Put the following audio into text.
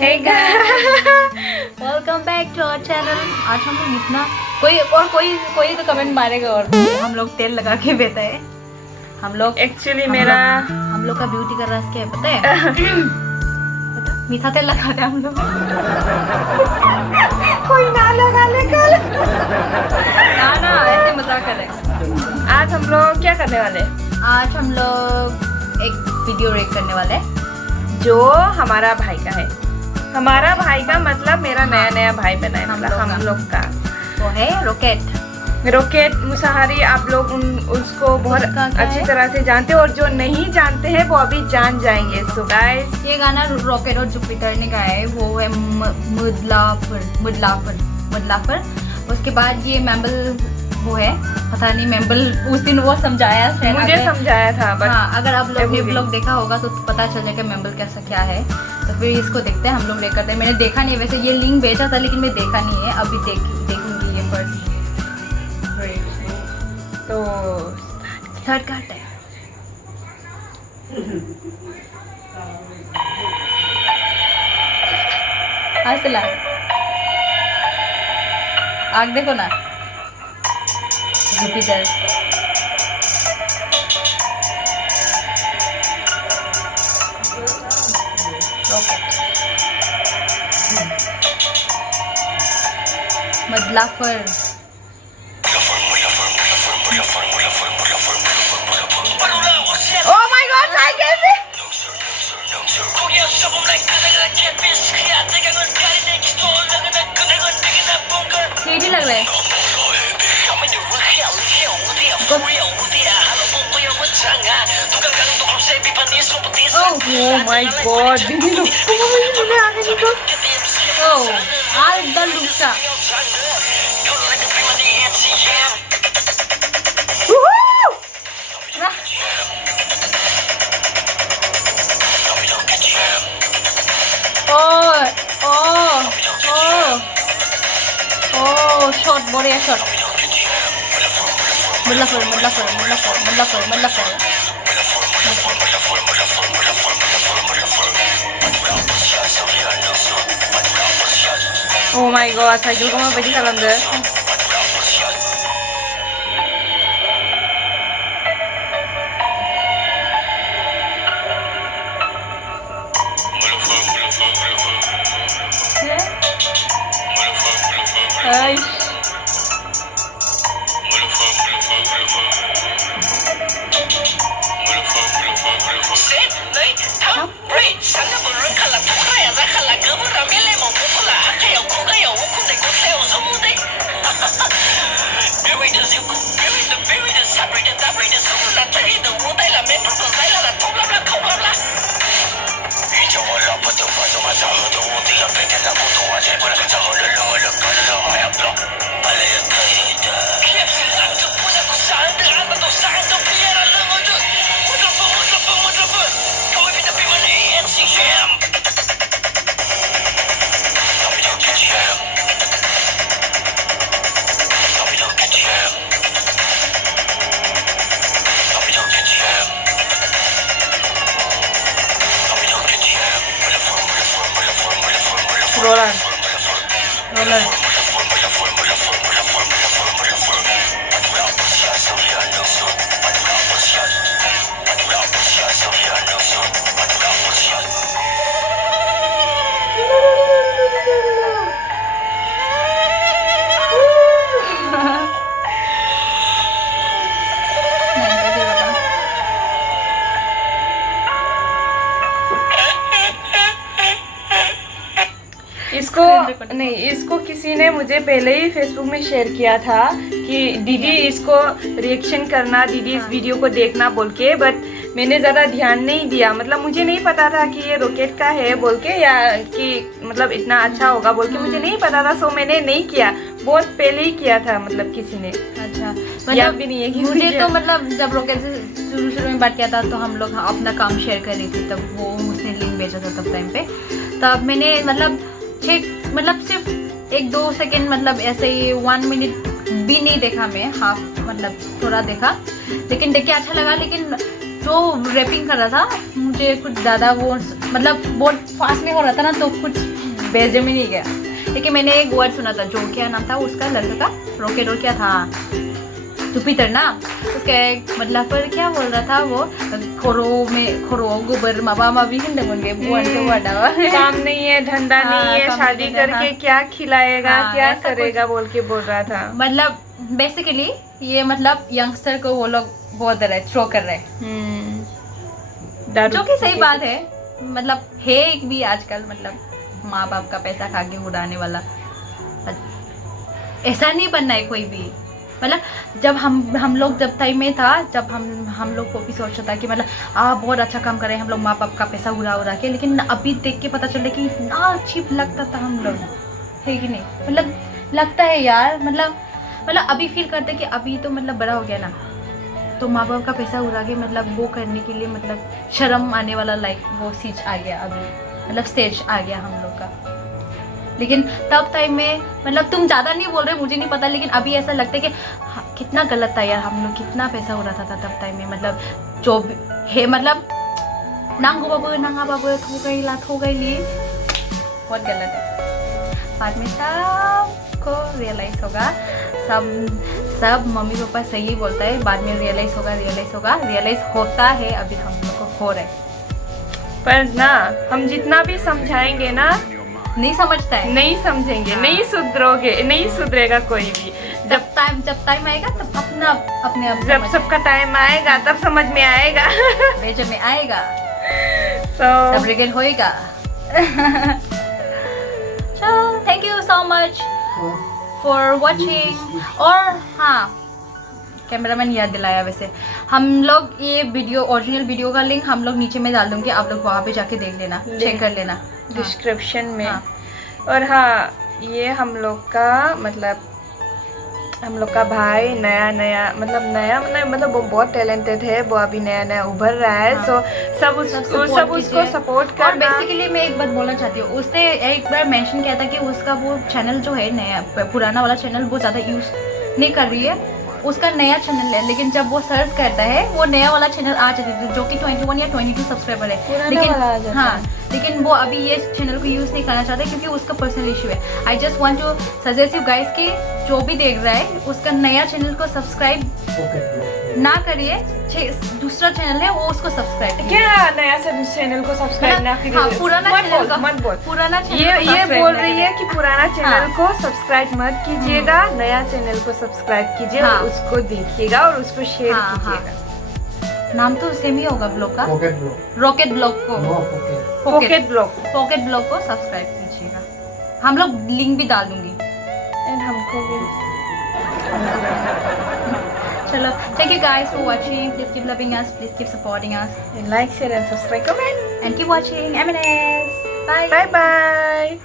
Hey welcome back to our channel. आज हम लोग इतना कोई तो कमेंट मारेगा और हम लोग तेल लगा के बैठे हैं। हम लोग एक्चुअली हम लोग का ब्यूटी का राज क्या है पता है? पता? मीठा तेल लगाते हैं हम लोग। कोई ना लगा ले कल। ना ऐसे मजाक कर रहे हैं। आज हम लोग क्या करने वाले हैं? आज हम लोग एक वीडियो रेक करने वाले हैं जो हमारा भाई का है। हमारा भाई का मतलब मेरा नया भाई बना है। मतलब हम लोग का वो है रॉकेट मुसाहारी। आप लोग उसको बहुत अच्छी तरह से जानते हैं और जो नहीं जानते हैं वो अभी जान जाएंगे। सो गाइस, ये गाना रॉकेट और जुपिटर ने गाया है। वो है मुदलाफर। उसके बाद ये मैम्बल वो है, पता नहीं मैम्बल उस दिन वो समझाया है, मुझे समझाया था। हाँ, अगर आप लोग ने ब्लॉग देखा होगा तो पता चल जाएगा मैम्बल कैसा क्या है। तो फिर इसको देखते हैं, हम लोग रेक करते हैं। मैंने देखा नहीं है वैसे, ये लिंक भेजा था लेकिन मैं देखा नहीं है। अभी देखूंगी ये फर्स्ट। तो स्टार्ट करते हैं। असला आग देखो ना, जुपिटर। मुदलाफर। ओह माय गॉड, भाई कैसे? सीढ़ी लग रहा है। ओह माय गॉड, दीदी लोग मुझे आगे निकल। ओह आल दलुसा। शॉट बढ़िया shot. मुदलाफर। Oh my god, cycle ko mabadi ka lang deh. Ay. Roller. इसको किसी ने मुझे पहले ही फेसबुक में शेयर किया था कि दीदी इसको रिएक्शन करना, दीदी इस वीडियो को देखना बोल के। बट मैंने ज़्यादा ध्यान नहीं दिया। मतलब मुझे नहीं पता था कि ये रॉकेट का है बोल के, या कि मतलब इतना अच्छा होगा बोल के मुझे नहीं पता था। सो मैंने नहीं किया, बहुत पहले ही किया था। मतलब किसी ने अच्छा मतलब भी नहीं है कि मुझे तो मतलब जब रॉकेट से शुरू में बात किया था तो हम लोग अपना काम शेयर कर रही थी, तब वो उसने लिंक भेजा था तब टाइम पे। तब मैंने मतलब सिर्फ 1-2 सेकेंड मतलब ऐसे ही 1 मिनट भी नहीं देखा मैं, हाफ मतलब थोड़ा देखा, लेकिन देख के अच्छा लगा। लेकिन जो रैपिंग कर रहा था मुझे कुछ ज़्यादा वो मतलब बहुत फास्ट में हो रहा था ना, तो कुछ बेजे में नहीं गया। लेकिन मैंने एक वर्ड सुना था, जो क्या नाम था उसका लड़का का, रॉकेट और क्या था, जुपिटर ना, उसका एक मतलब पर क्या बोल रहा था वो, खोरो गोबर माबा माबी हिंद मंगे बुआन को बड़ा काम नहीं है, धंधा नहीं है, शादी करके क्या खिलाएगा, क्या करेगा बोल के बोल रहा था। मतलब बेसिकली ये मतलब यंगस्टर को वो लोग बहुत थ्रो कर रहे हैं, जो कि सही बात है। मतलब है एक भी आजकल मतलब माँ बाप का पैसा खा के उड़ाने वाला, ऐसा नहीं बनना है कोई भी। मतलब जब हम लोग जब टाइम में था, जब हम लोग को भी सोचता था कि मतलब बहुत अच्छा काम कर रहे हैं हम लोग माँ बाप का पैसा उड़ा के, लेकिन अभी देख के पता चला कि इतना चीप लगता था हम लोग, है कि नहीं। मतलब लगता है यार, मतलब अभी फील करते कि अभी तो मतलब बड़ा हो गया ना, तो माँ बाप का पैसा उड़ा के मतलब वो करने के लिए मतलब शर्म आने वाला लाइक वो चीज आ गया अभी, मतलब स्टेज आ गया हम लोग का। लेकिन तब टाइम में मतलब तुम ज़्यादा नहीं बोल रहे, मुझे नहीं पता, लेकिन अभी ऐसा लगता है कि कितना गलत था यार, हम लोग कितना पैसा उड़ाता था तब टाइम में। मतलब जो है मतलब नांगो बाबू थो गई लिए बहुत गलत है। बाद में सबको रियलाइज़ होगा, सब मम्मी पापा सही बोलता है, बाद में रियलाइज़ होता है, अभी हम लोग को हो रहा है। पर ना हम जितना भी समझाएंगे ना नहीं समझता है, नहीं समझेंगे, नहीं सुधरोगे, नहीं सुधरेगा कोई भी। जब टाइम आएगा तब अपने आप जब सबका टाइम आएगा तब समझ में आएगा, बेचे में आएगा, तब रिग्रेट होएगा। चलो thank you so much for watching. और हाँ, कैमरामैन याद दिलाया, वैसे हम लोग ये वीडियो ओरिजिनल वीडियो का लिंक हम लोग नीचे में डाल दूंगी, आप लोग वहाँ पे जाके देख लेना, चेक कर लेना डिस्क्रिप्शन में। हाँ। और हाँ, ये हम लोग का मतलब हम लोग का भाई नया मतलब वो बहुत टैलेंटेड है, वो अभी नया उभर रहा है। हाँ। सो सब उसको सपोर्ट कर। और करना। बेसिकली मैं एक बात बोलना चाहती हूँ, उसने एक बार मेंशन किया था कि उसका वो चैनल जो है नया, पुराना वाला चैनल वो ज़्यादा यूज़ नहीं कर रही है, उसका नया चैनल है। लेकिन जब वो सर्च करता है वो नया वाला चैनल आ जाती है, जो कि 21 या 22 सब्सक्राइबर है, लेकिन हाँ, लेकिन वो अभी ये चैनल को यूज़ नहीं करना चाहते क्योंकि उसका पर्सनल इशू है। I just want to suggest you guys कि जो भी देख रहा है उसका नया चैनल को सब्सक्राइब ना करिए, दूसरा चैनल है वो उसको सब्सक्राइब करिए। क्या नया चैनल को सब्सक्राइब ना करिए? हाँ, पुराना चैनल का मत बोल। पुराना ये बोल रही है कि पुराना चैनल को सब्सक्राइब मत कीजिएगा, नया चैनल को सब्सक्राइब कीजिए, हाँ। और उसको देखिएगा और उसको शेयर हाँ, कीजिएगा। नाम तो सेम ही होगा ब्लॉग का, रॉकेट ब्लॉग को, पॉकेट ब्लॉग को सब्सक्राइब कीजिएगा। हम लोग लिंक भी डाल दूंगी, एंड हमको भी। चलो thank you guys for watching, please keep loving us, please keep supporting us, like share and subscribe comment and keep watching M&S. Bye. Bye bye.